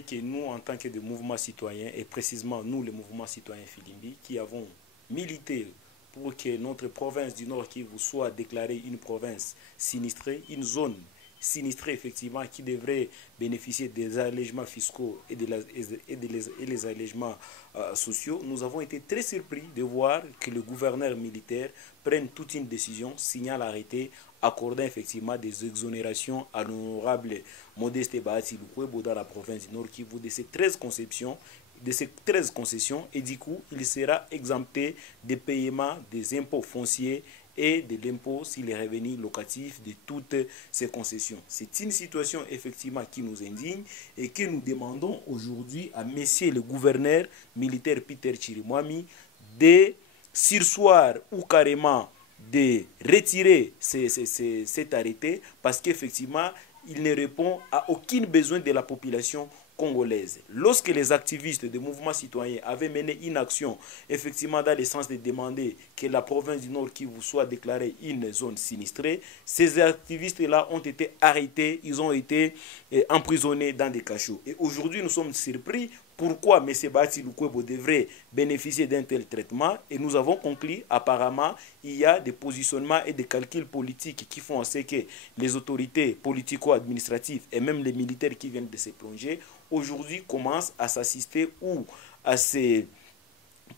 sait que nous, en tant que des mouvements citoyens, et précisément nous, les mouvements citoyens Filimbi, qui avons milité pour que notre province du Nord Kivu soit déclarée une province sinistrée, une zone sinistrée effectivement qui devrait bénéficier des allègements fiscaux et les allègements sociaux, nous avons été très surpris de voir que le gouverneur militaire prenne toute une décision, signant l'arrêté accordant effectivement des exonérations à l'honorable Modeste Bahati Lukwebo dans la province du Nord Kivu de ces 13 concessions et du coup il sera exempté des paiements des impôts fonciers et de l'impôt sur les revenus locatifs de toutes ces concessions. C'est une situation effectivement qui nous indigne et que nous demandons aujourd'hui à messieurs le gouverneur militaire Peter Chirimwami de surseoir ou carrément de retirer cet arrêté parce qu'effectivement il ne répond à aucun besoin de la population congolaise. Lorsque les activistes des mouvements citoyens avaient mené une action effectivement dans le sens de demander que la province du Nord Kivu soit déclarée une zone sinistrée, ces activistes-là ont été arrêtés, ils ont été emprisonnés dans des cachots. Et aujourd'hui, nous sommes surpris pourquoi M. Bahati Lukwebo devrait bénéficier d'un tel traitement et nous avons conclu apparemment il y a des positionnements et des calculs politiques qui font en sorte que les autorités politico-administratives et même les militaires qui viennent de se plonger aujourd'hui commencent à s'assister ou à se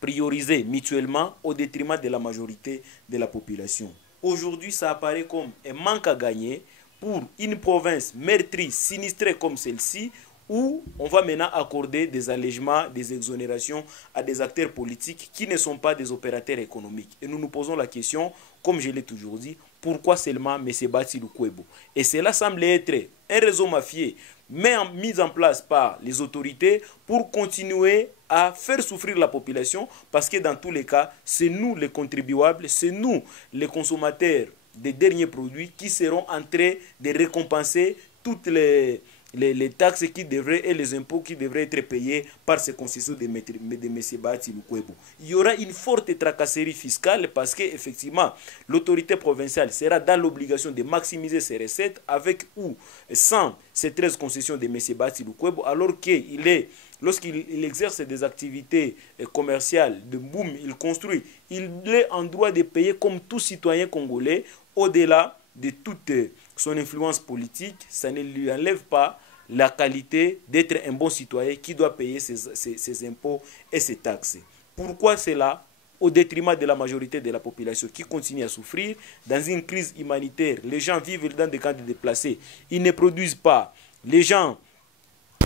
prioriser mutuellement au détriment de la majorité de la population. Aujourd'hui, ça apparaît comme un manque à gagner pour une province meurtrie, sinistrée comme celle-ci, où on va maintenant accorder des allègements, des exonérations à des acteurs politiques qui ne sont pas des opérateurs économiques. Et nous nous posons la question, comme je l'ai toujours dit, pourquoi seulement M. Bahati Lukwebo? Et cela semble être un réseau mafieux mis en place par les autorités pour continuer à faire souffrir la population parce que dans tous les cas, c'est nous les contribuables, c'est nous les consommateurs des derniers produits qui seront en train de récompenser toutes les taxes qui devraient et les impôts qui devraient être payés par ces concessions de M. Bahati Lukwebo. Il y aura une forte tracasserie fiscale parce qu'effectivement, l'autorité provinciale sera dans l'obligation de maximiser ses recettes avec ou sans ces 13 concessions de M. Bahati Lukwebo, alors qu'il est, lorsqu'il exerce des activités commerciales, de boom, il construit, il est en droit de payer comme tout citoyen congolais au-delà de toute son influence politique. Ça ne lui enlève pas la qualité d'être un bon citoyen qui doit payer ses impôts et ses taxes. Pourquoi cela? Au détriment de la majorité de la population qui continue à souffrir dans une crise humanitaire. Les gens vivent dans des camps de déplacés, ils ne produisent pas, les gens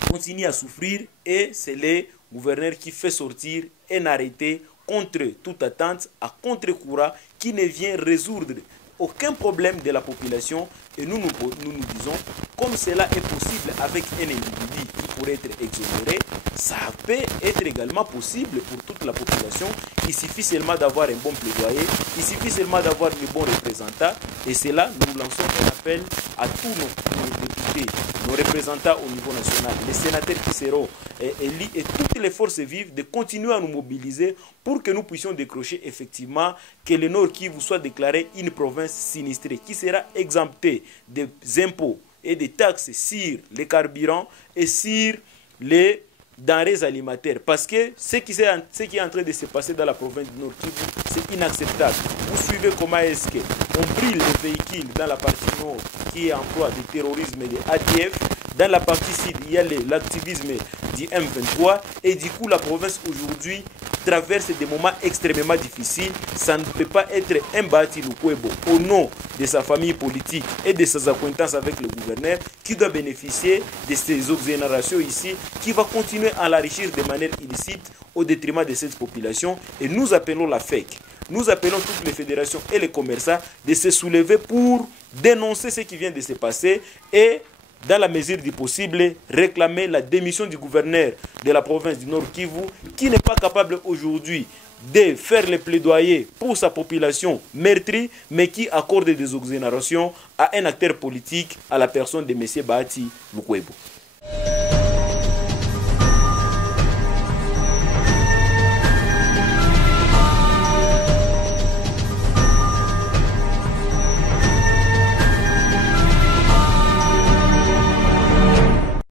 continuent à souffrir et c'est le gouverneur qui fait sortir un arrêté contre toute attente, à contre-courant, qui ne vient résoudre aucun problème de la population. Et nous disons, comme cela est possible avec un individu qui pourrait être exonéré, ça peut être également possible pour toute la population. Il suffit seulement d'avoir un bon plaidoyer, il suffit seulement d'avoir de bons représentants. Et c'est là, nous lançons un appel à tous nos députés, nos représentants au niveau national, les sénateurs qui seront élus et toutes les forces vives de continuer à nous mobiliser pour que nous puissions décrocher effectivement que le Nord Kivu soit déclaré une province sinistrée qui sera exemptée des impôts et des taxes sur les carburants et sur les denrées alimentaires. Parce que ce qui est en train de se passer dans la province du Nord Kivu, c'est inacceptable. Vous suivez comment est-ce qu'on brûle les véhicules dans la partie nord qui est en proie du terrorisme et de ADF. Dans la partie sud, il y a l'activisme du M23 et du coup la province aujourd'hui traverse des moments extrêmement difficiles. Ça ne peut pas être un Bahati Lukwebo au nom de sa famille politique et de ses acquaintances avec le gouverneur qui doit bénéficier de ces exonérations ici, qui va continuer à l'enrichir de manière illicite au détriment de cette population. Et nous appelons la FEC, nous appelons toutes les fédérations et les commerçants de se soulever pour dénoncer ce qui vient de se passer et dans la mesure du possible, réclamer la démission du gouverneur de la province du Nord Kivu, qui n'est pas capable aujourd'hui de faire les plaidoyers pour sa population meurtrie, mais qui accorde des exonérations à un acteur politique, à la personne de M. Bahati Lukwebo.